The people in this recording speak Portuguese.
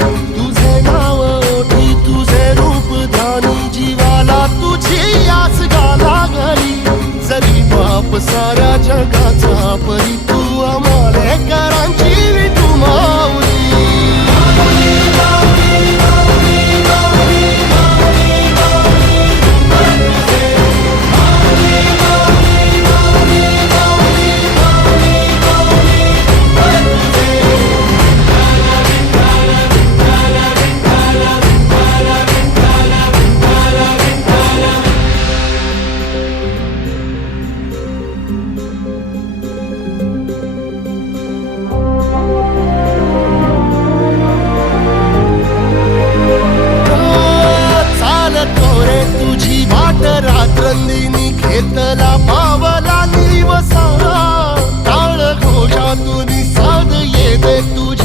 Thank you. virtude